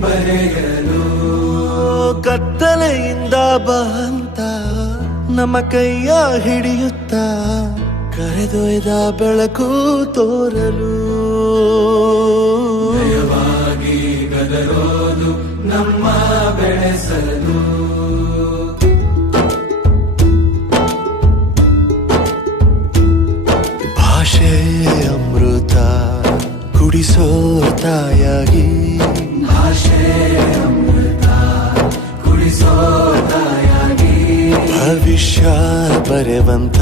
ಬರೆಯಲು. ಕತ್ತಲೆಯಿಂದ ಬಂತ ನಮ್ಮ ಕೈಯ ಹಿಡಿಯುತ್ತ ಕರೆದೊಯ್ದ ಬೆಳಕು ತೋರಲು. ಕುಡಿಸೋ ತಾಯಾಗಿ ಭವಿಷ್ಯ ಬರೆವಂತ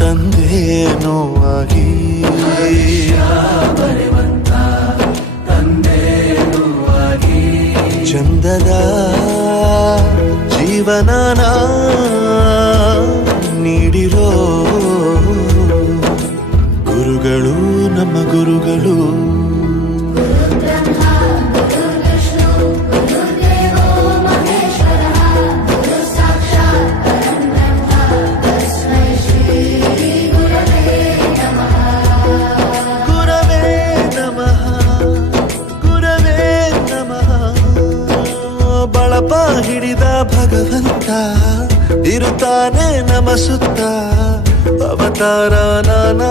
ತಂದೇನೋ ಆಗಿ ಬರೆವಂತ ತಂದೆನೂ ಆಗಿ ಚಂದದ ಜೀವನನ ನೀಡಿರೋ ನಮ್ಮ ಗುರುಗಳು ಹಿಡಿದ ಭಗವಂತ ಇರುತ್ತಾನೆ ನಮಸುತ್ತ. ಅವತಾರ ನಾನಾ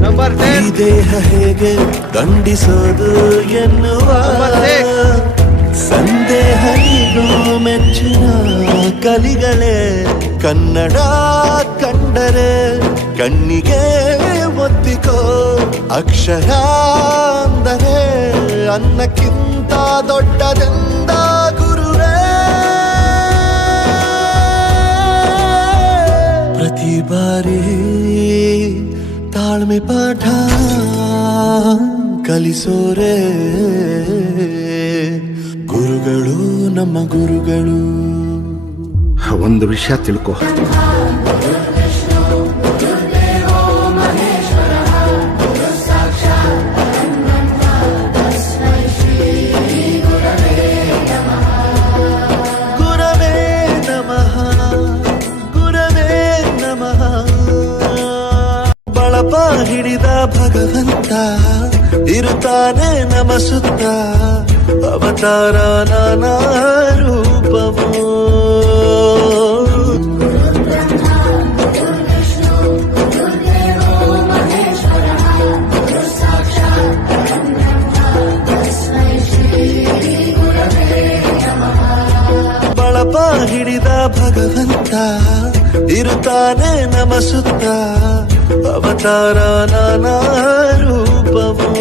ಈ ದೇಹ ಹೇಗೆ ದಂಡಿಸೋದು ಎನ್ನುವ ಸಂದೇಹ ಇದು ಮೆಚ್ಚಿನ ಕಲಿಗಳೇ. ಕನ್ನಡ ಕಂಡರೆ ಕಣ್ಣಿಗೆ ಒತ್ತಿಕೋ ಅಕ್ಷರ ಅಂದರೆ ಅನ್ನಕ್ಕಿಂತ ದೊಡ್ಡದೆಂದ ಗುರುವೇ. ಪ್ರತಿ ಬಾರಿ ತಾಳ್ಮೆ ಪಾಠ ಕಲಿಸೋರೆ ಗುರುಗಳು ನಮ್ಮ ಗುರುಗಳು. ಒಂದು ವಿಷಯ ತಿಳ್ಕೊ. ಬಳಪ ಹಿಡಿದ ಭಗವಂತ. ಇರುತ್ತಾನೆ ನಮಸುತ್ತ ಅವತಾರ ನಾನಾ ರೂಪವೋ. ಬಳಪ ಹಿಡಿದ ಭಗವಂತ. ಇರುತ್ತಾನೆ ನಮ ಸುತ್ತ ಅವತಾರ ನಾನಾ ರೂಪವೋ